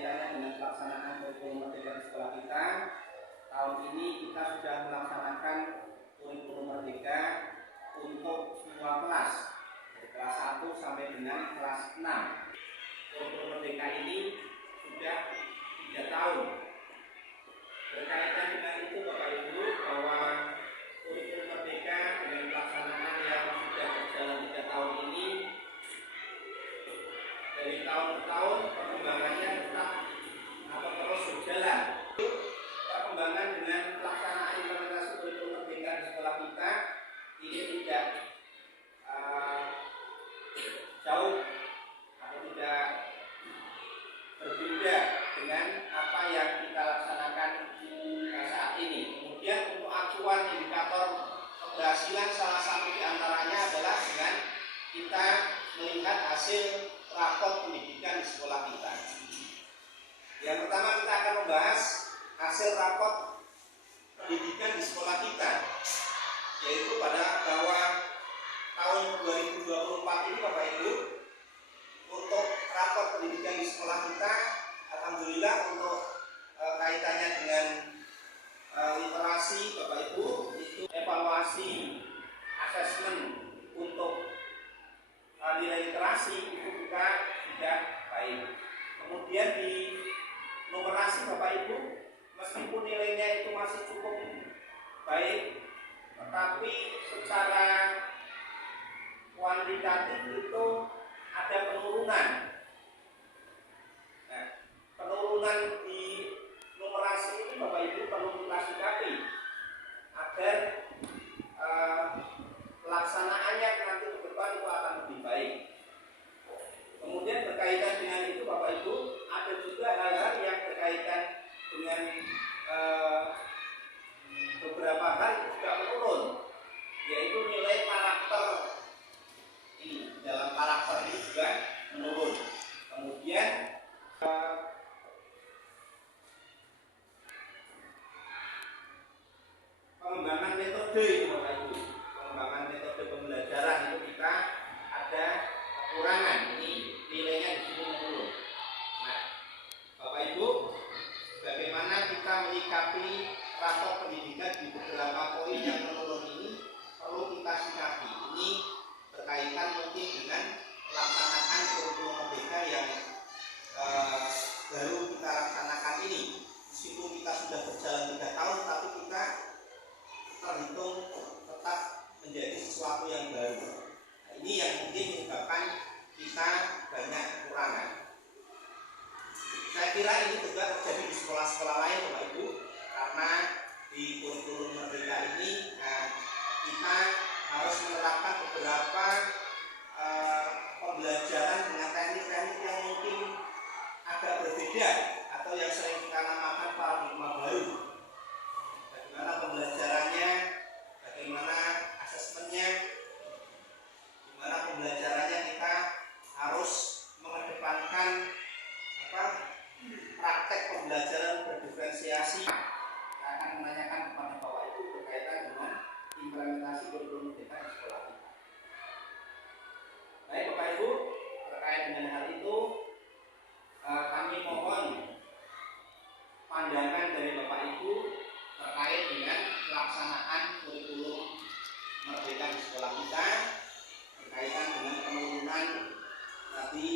kaitannya dengan pelaksanaan kurikulum merdeka di sekolah kita. Tahun ini kita sudah melaksanakan kurikulum merdeka untuk semua kelas, dari kelas 1 sampai dengan kelas 6. Kurikulum merdeka ini sudah 3 tahun. Berkaitan dengan itu Bapak Ibu, bahwa kurikulum merdeka dengan pelaksanaan yang sudah berjalan 3 tahun ini, dari tahun ke tahun perkembangannya tetap atau terus berjalan. Perkembangan dengan pelaksanaan implementasi kurikulum merdeka di sekolah kita ini tidak jauh atau tidak berbeda dengan apa yang kita laksanakan saat ini. Kemudian untuk acuan indikator keberhasilan salah satu diantaranya adalah dengan kita melihat hasil rapor pendidikan di sekolah kita. Yang pertama kita akan membahas hasil rapor pendidikan di sekolah kita, yaitu bahwa tahun 2024 ini Bapak Ibu, untuk rapor pendidikan di sekolah kita, alhamdulillah untuk kaitannya dengan literasi Bapak Ibu, itu evaluasi asesmen untuk nilai literasi itu juga sudah baik. Kemudian di numerasi Bapak Ibu, meskipun nilainya itu masih cukup baik, tetapi secara kuantitatif itu ada penurunan. Nah, penurunan di numerasi ini Bapak Ibu perlu kita sikapi agar pelaksanaannya nanti ke depan itu akan lebih baik. Kemudian berkaitan dengan itu Bapak Ibu, ada juga hal-hal yang berkaitan dengan beberapa hal itu juga menurun, yaitu nilai karakter ini, dalam karakter ini juga menurun. Kemudian pengembangan metode itu Bapak Ibu, pengembangan metode pembelajaran itu kita ada kekurangan, ini nilainya di sini menurun. Nah, Bapak Ibu, bagaimana kita menyikapi rapor pendidikan di beberapa poin yang menurun ini perlu kita sikapi. Ini berkaitan mungkin dengan pelaksanaan kurikulum merdeka yang baru kita laksanakan ini. Meskipun kita sudah berjalan 3 tahun, tapi kita terhitung tetap menjadi sesuatu yang baru. Nah, ini yang mungkin menyebabkan kita banyak kekurangan. Saya kira ini juga terjadi di sekolah-sekolah lain Bapak Ibu, karena di kurikulum merdeka ini kita harus menerapkan beberapa pembelajaran dengan teknik-teknik yang mungkin agak berbeda atau yang sering kita namakan paradigma baru. Bagaimana pembelajarannya, bagaimana asesmennya, gimana pembelajarannya, kita harus mengedepankan praktek pembelajaran berdiferensiasi. Saya akan menanyakan kepada Bapak Ibu berkaitan dengan implementasi kurikulum merdeka di sekolah kita. Baik Bapak Ibu, terkait dengan hal itu kami mohon pandangan dari Bapak Ibu terkait dengan pelaksanaan kurikulum merdeka di sekolah kita, berkaitan dengan penurunan tadi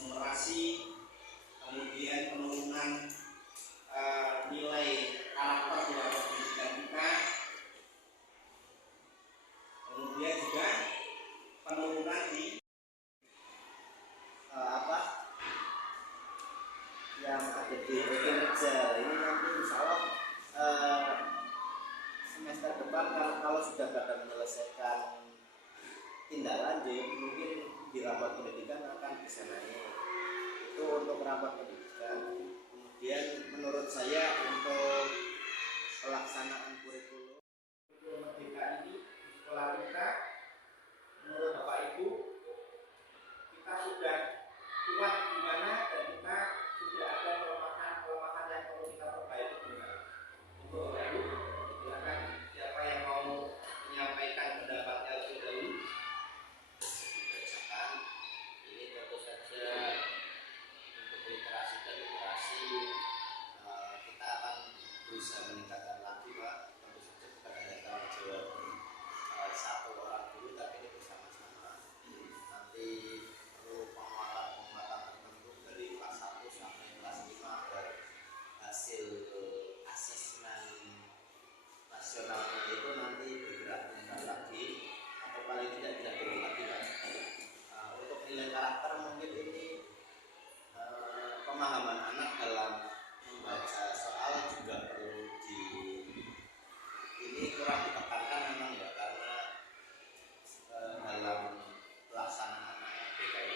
numerasi, kemudian penurunan nilai karakter di dalam pendidikan kita, kemudian juga penurunan di yang ada di kinerja. Ini nanti insya Allah semester depan kalau sudah pada menyelesaikan tindak lanjut, mungkin di rapat pendidikan akan bisa naik. Itu untuk rapat pendidikan. Kemudian menurut saya untuk pelaksanaan kurikulum merdeka ini di sekolah kita, menurut Bapak Ibu, kita sudah kuat di mana dan kita sudah ada kelemahan yang perlu kita perbaiki juga. Untuk Bapak Ibu, silakan siapa yang mau menyampaikan pendapatnya lebih dahulu. Ini tentu saja untuk literasi dan literasi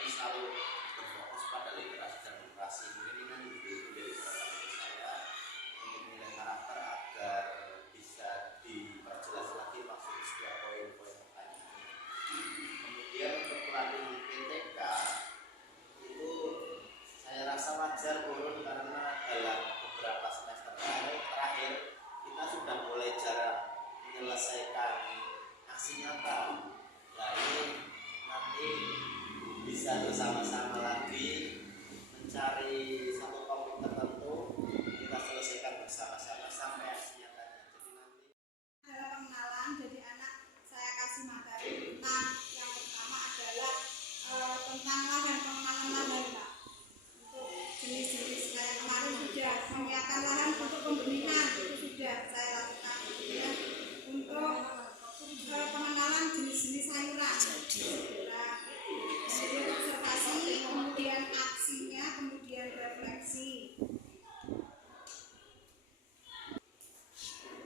ini selalu berfokus pada literasi dan literasi. Mungkin ini nanti menjadi salah satu saya untuk menilai karakter agar bisa diperjelas lagi maksud setiap poin-poin pertanyaan. Kemudian untuk pelatih PTK itu saya rasa wajar turun karena dalam beberapa semester terakhir kita sudah mulai jarang menyelesaikan aksi nyata. Nah ini nanti bisa bersama-sama lagi mencari satu topik tertentu, kita selesaikan bersama-sama sampai aksi nyatanya. Jadi nanti adalah pengenalan. Jadi anak saya kasih materi tentang yang pertama adalah tentang lahan, pengenalan lahan Pak. Untuk jenis-jenis kayak kemarin sudah menyiapkan lahan untuk pembenihan, itu sudah saya lakukan ya. Untuk pengenalan jenis-jenis sayuran, kemudian observasi, kemudian aksinya, kemudian refleksi.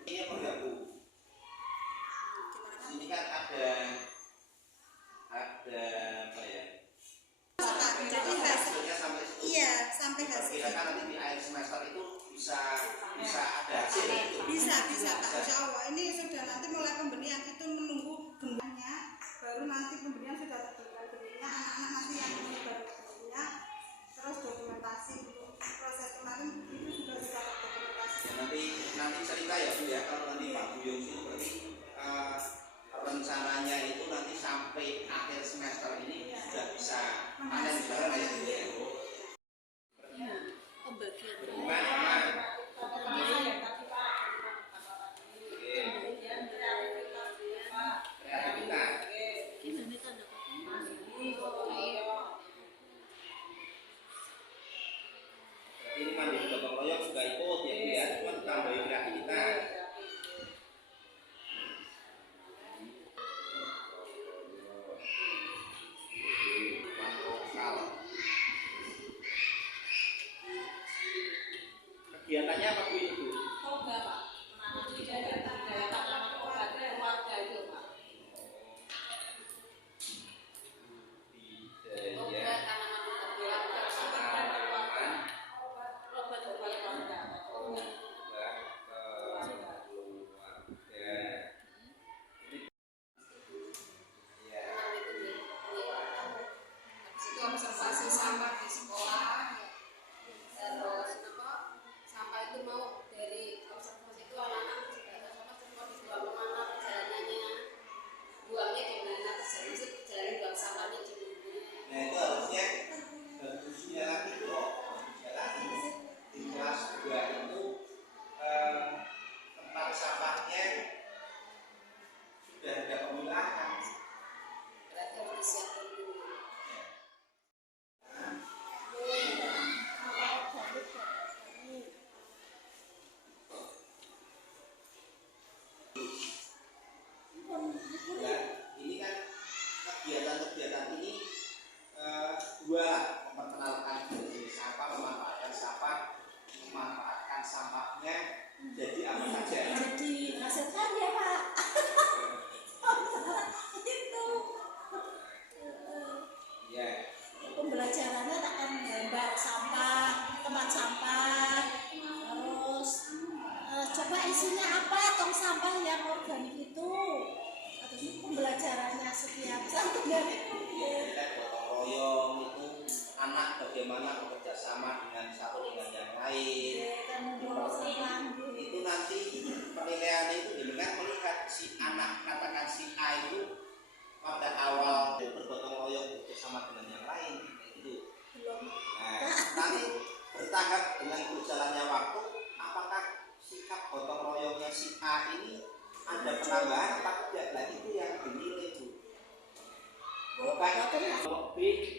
ini menggabung. Ini kan ada apa ya? Jadi Hasilnya sampai situ. iya sampai hasil. Kira-kira nanti di akhir semester itu bisa ada hasil itu. Bisa Pak, insya Allah. Ini sudah nanti mulai pembenihan, itu menunggu benihnya, baru nanti pembenihan sudah terbitkan benihnya, anak-anak nanti yang menyebar benihnya, terus dokumentasi untuk proses kemarin itu sudah terdokumentasi. Ya, nanti cerita ya Bu ya, kalau nanti Pak Buyung itu berarti rencananya itu nanti sampai akhir semester ini sudah bisa panen barang ya Bu ya. Ini mandiri gotong royong juga ikut ya Bu ya, cuma tambahin kreativitas. Kegiatannya apa Bu itu? Toga Pak, menanam budidaya tanaman obat keluarga itu Pak. Budidaya Tanaman obat keluarga, obat keluarga. Itu observasi sampah di sekolah, terus sampah itu mau dari observasi itu anak-anak juga sama semua dibuang kemana perjalanannya, buangnya di mana, perjalanan buang sampahnya di mana. Nah itu harusnya bagusnya lagi kok di kelas 2 itu tempat sampahnya sudah ada pemilahan. Berarti harus disiapkan dulu. Nah, ini kan kegiatan-kegiatan ini dua memperkenalkan jenis sampah, memanfaatkan sampahnya jadi apa saja. Jadi hasil karya Pak. Itu Ya, pembelajarannya akan menggambar sampah, tempat sampah, terus coba isinya apa tong sampah yang organik itu. Terus pembelajarannya setiap satu dari kita gotong royong itu anak bagaimana bekerja sama dengan satu dengan yang lain. Itu nanti penilaian itu dengan melihat si anak, katakan si A itu pada awal itu bergotong royong bersama dengan yang lain itu. Nah, nanti bertahap dengan berjalannya waktu, apakah sikap gotong royongnya si A ini ada penambahan atau tidak? Nah itu yang dinilai Bu. Bukan lebih